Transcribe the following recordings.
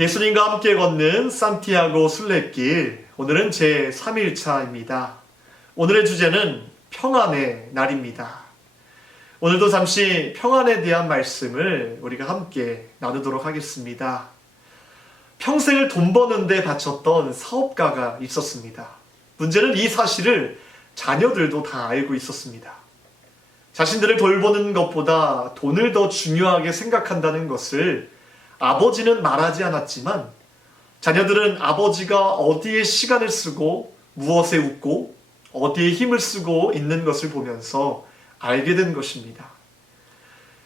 예수님과 함께 걷는 산티아고 순례길, 오늘은 제 3일차입니다. 오늘의 주제는 평안의 날입니다. 오늘도 잠시 평안에 대한 말씀을 우리가 함께 나누도록 하겠습니다. 평생을 돈 버는 데 바쳤던 사업가가 있었습니다. 문제는 이 사실을 자녀들도 다 알고 있었습니다. 자신들을 돌보는 것보다 돈을 더 중요하게 생각한다는 것을 아버지는 말하지 않았지만 자녀들은 아버지가 어디에 시간을 쓰고 무엇에 웃고 어디에 힘을 쓰고 있는 것을 보면서 알게 된 것입니다.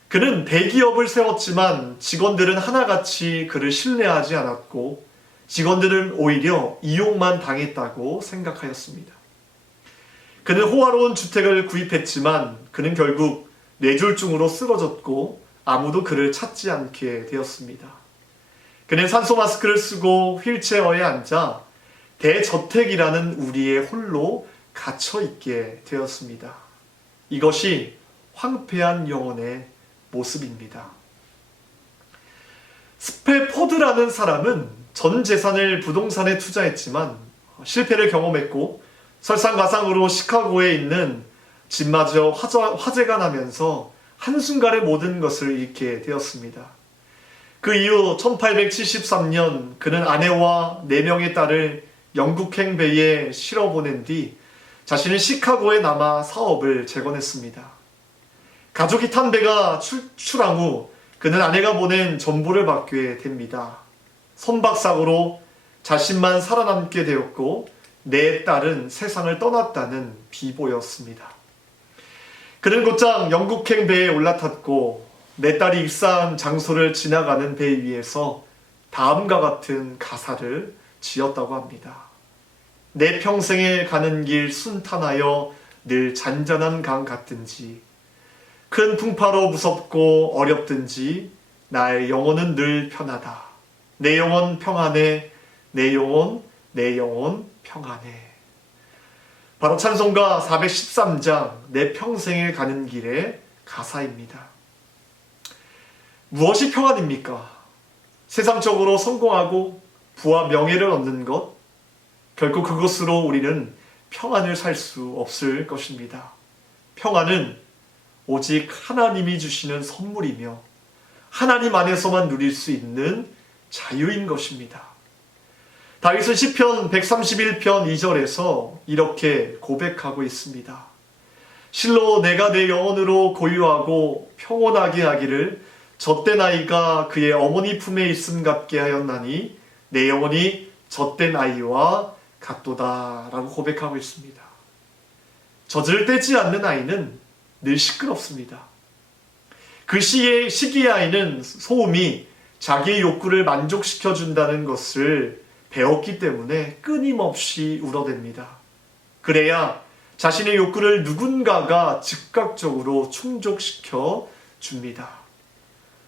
그는 대기업을 세웠지만 직원들은 하나같이 그를 신뢰하지 않았고 직원들은 오히려 이용만 당했다고 생각하였습니다. 그는 호화로운 주택을 구입했지만 그는 결국 뇌졸중으로 쓰러졌고 아무도 그를 찾지 않게 되었습니다. 그는 산소 마스크를 쓰고 휠체어에 앉아 대저택이라는 우리의 홀로 갇혀 있게 되었습니다. 이것이 황폐한 영혼의 모습입니다. 스페포드라는 사람은 전 재산을 부동산에 투자했지만 실패를 경험했고 설상가상으로 시카고에 있는 집마저 화재가 나면서 한순간에 모든 것을 잃게 되었습니다. 그 이후 1873년 그는 아내와 4명의 딸을 영국행 배에 실어보낸 뒤 자신은 시카고에 남아 사업을 재건했습니다. 가족이 탄 배가 출항 후 그는 아내가 보낸 전보를 받게 됩니다. 선박사고로 자신만 살아남게 되었고 4딸은 세상을 떠났다는 비보였습니다. 그는 곧장 영국행 배에 올라탔고 4딸이 입사한 장소를 지나가는 배 위에서 다음과 같은 가사를 지었다고 합니다. 내 평생에 가는 길 순탄하여 늘 잔잔한 강 같든지 큰 풍파로 무섭고 어렵든지 나의 영혼은 늘 편하다. 내 영혼 평안해. 내 영혼 평안해. 바로 찬송가 413장 내 평생에 가는 길의 가사입니다. 무엇이 평안입니까? 세상적으로 성공하고 부와 명예를 얻는 것? 결코 그것으로 우리는 평안을 살 수 없을 것입니다. 평안은 오직 하나님이 주시는 선물이며 하나님 안에서만 누릴 수 있는 자유인 것입니다. 다윗은 시편 131편 2절에서 이렇게 고백하고 있습니다. 실로 내가 내 영혼으로 고유하고 평온하게 하기를 젖된 아이가 그의 어머니 품에 있음 같게 하였나니 내 영혼이 젖된 아이와 같도다 라고 고백하고 있습니다. 젖을 떼지 않는 아이는 늘 시끄럽습니다. 그 시기의 아이는 소음이 자기의 욕구를 만족시켜준다는 것을 배웠기 때문에 끊임없이 울어댑니다. 그래야 자신의 욕구를 누군가가 즉각적으로 충족시켜 줍니다.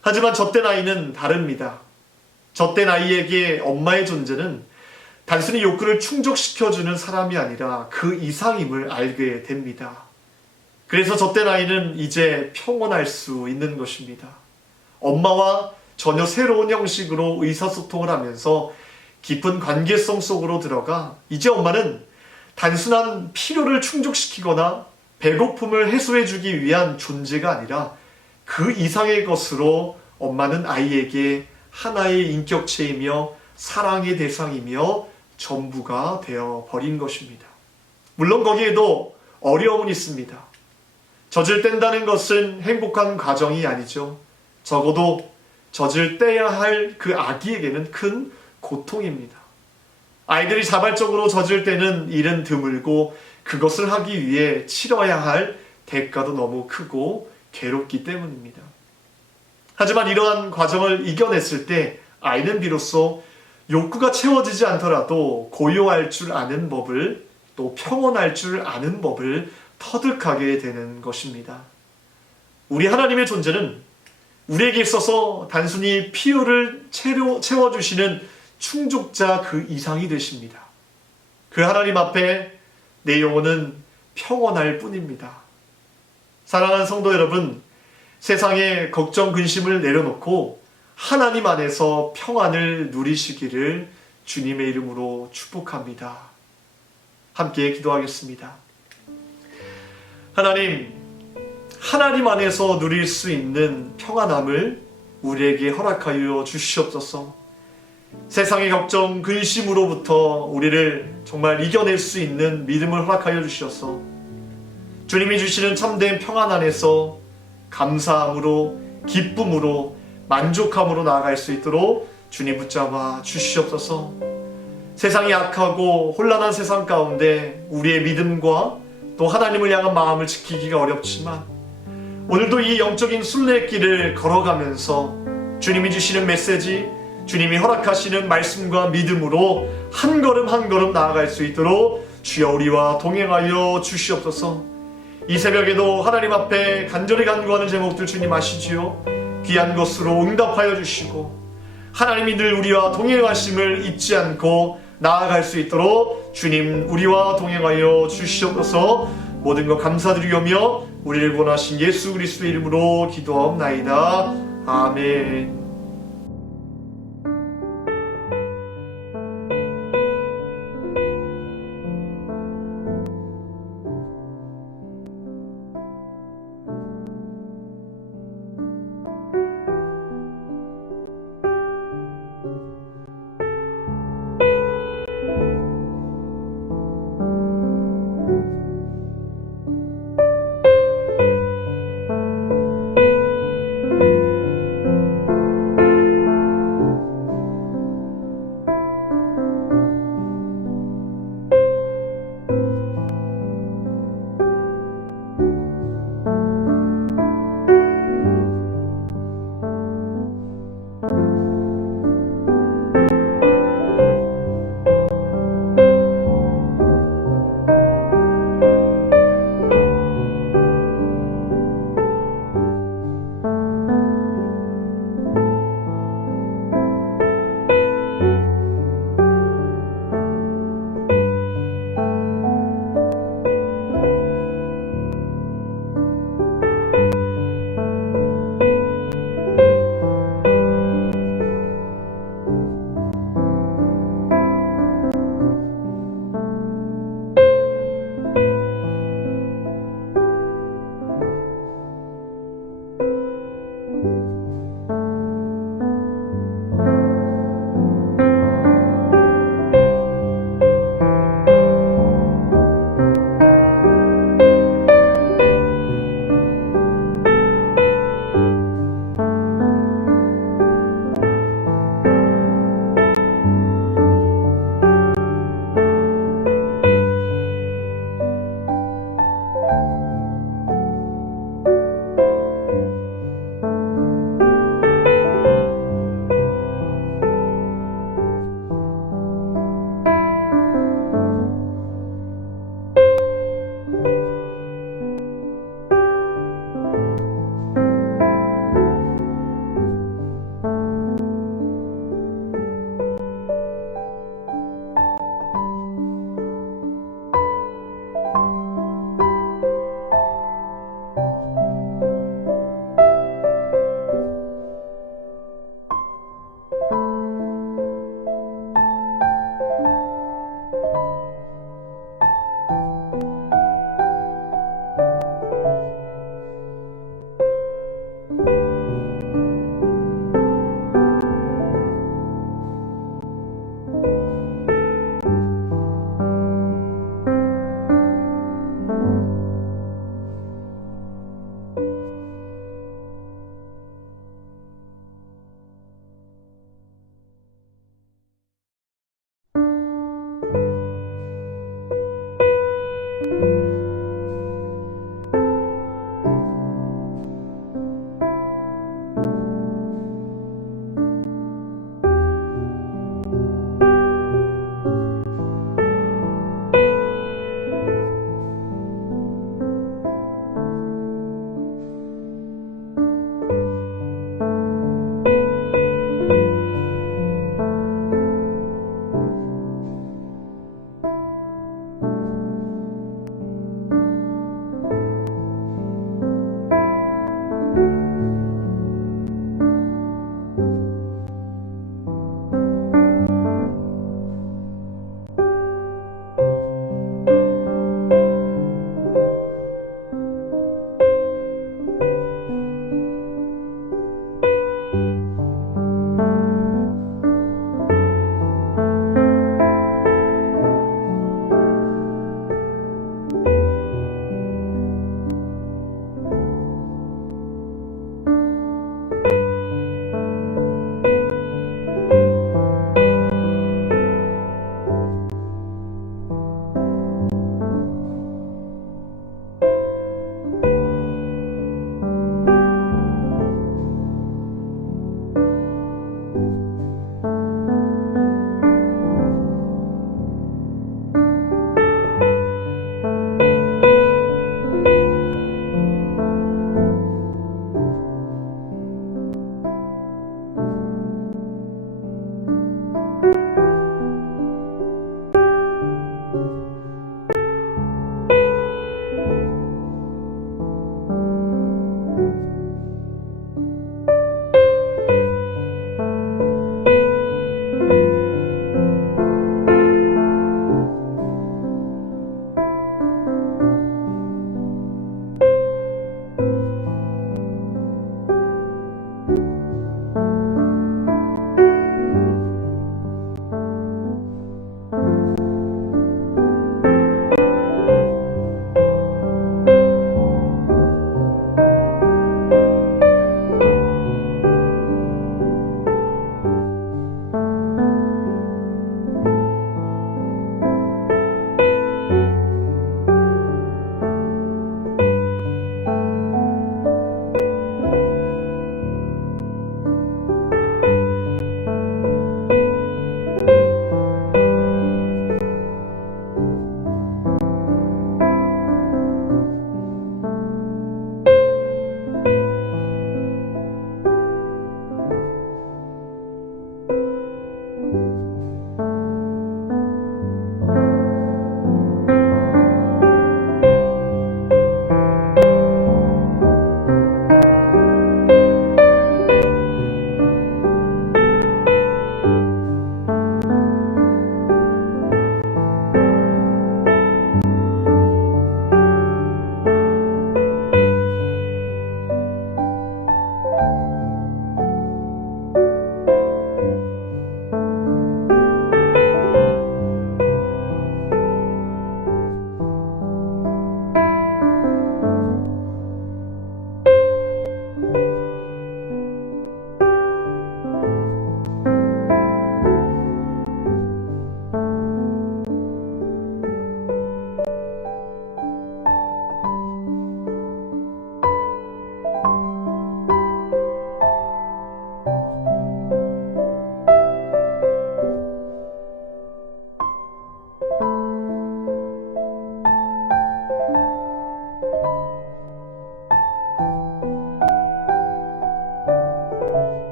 하지만 젖된 아이는 다릅니다. 젖된 아이에게 엄마의 존재는 단순히 욕구를 충족시켜주는 사람이 아니라 그 이상임을 알게 됩니다. 그래서 젖된 아이는 이제 평온할 수 있는 것입니다. 엄마와 전혀 새로운 형식으로 의사소통을 하면서 깊은 관계성 속으로 들어가 이제 엄마는 단순한 필요를 충족시키거나 배고픔을 해소해주기 위한 존재가 아니라 그 이상의 것으로 엄마는 아이에게 하나의 인격체이며 사랑의 대상이며 전부가 되어버린 것입니다. 물론 거기에도 어려움은 있습니다. 젖을 뗀다는 것은 행복한 과정이 아니죠. 적어도 젖을 떼야 할 그 아기에게는 큰 고통입니다. 아이들이 자발적으로 젖을 때는 일은 드물고 그것을 하기 위해 치러야 할 대가도 너무 크고 괴롭기 때문입니다. 하지만 이러한 과정을 이겨냈을 때 아이는 비로소 욕구가 채워지지 않더라도 고요할 줄 아는 법을 또 평온할 줄 아는 법을 터득하게 되는 것입니다. 우리 하나님의 존재는 우리에게 있어서 단순히 필요를 채워주시는 충족자 그 이상이 되십니다. 그 하나님 앞에 내 영혼은 평온할 뿐입니다. 사랑하는 성도 여러분, 세상에 걱정 근심을 내려놓고 하나님 안에서 평안을 누리시기를 주님의 이름으로 축복합니다. 함께 기도하겠습니다. 하나님 안에서 누릴 수 있는 평안함을 우리에게 허락하여 주시옵소서. 세상의 걱정, 근심으로부터 우리를 정말 이겨낼 수 있는 믿음을 허락하여 주시옵소서. 주님이 주시는 참된 평안 안에서 감사함으로, 기쁨으로, 만족함으로 나아갈 수 있도록 주님 붙잡아 주시옵소서. 세상이 악하고 혼란한 세상 가운데 우리의 믿음과 또 하나님을 향한 마음을 지키기가 어렵지만 오늘도 이 영적인 순례길을 걸어가면서 주님이 주시는 메시지, 주님이 허락하시는 말씀과 믿음으로 한 걸음 한 걸음 나아갈 수 있도록 주여 우리와 동행하여 주시옵소서. 이 새벽에도 하나님 앞에 간절히 간구하는 제목들 주님 아시지요? 귀한 것으로 응답하여 주시고 하나님이 늘 우리와 동행하심을 잊지 않고 나아갈 수 있도록 주님 우리와 동행하여 주시옵소서. 모든 것 감사드리며 우리를 구원하신 예수 그리스도의 이름으로 기도하옵나이다. 아멘.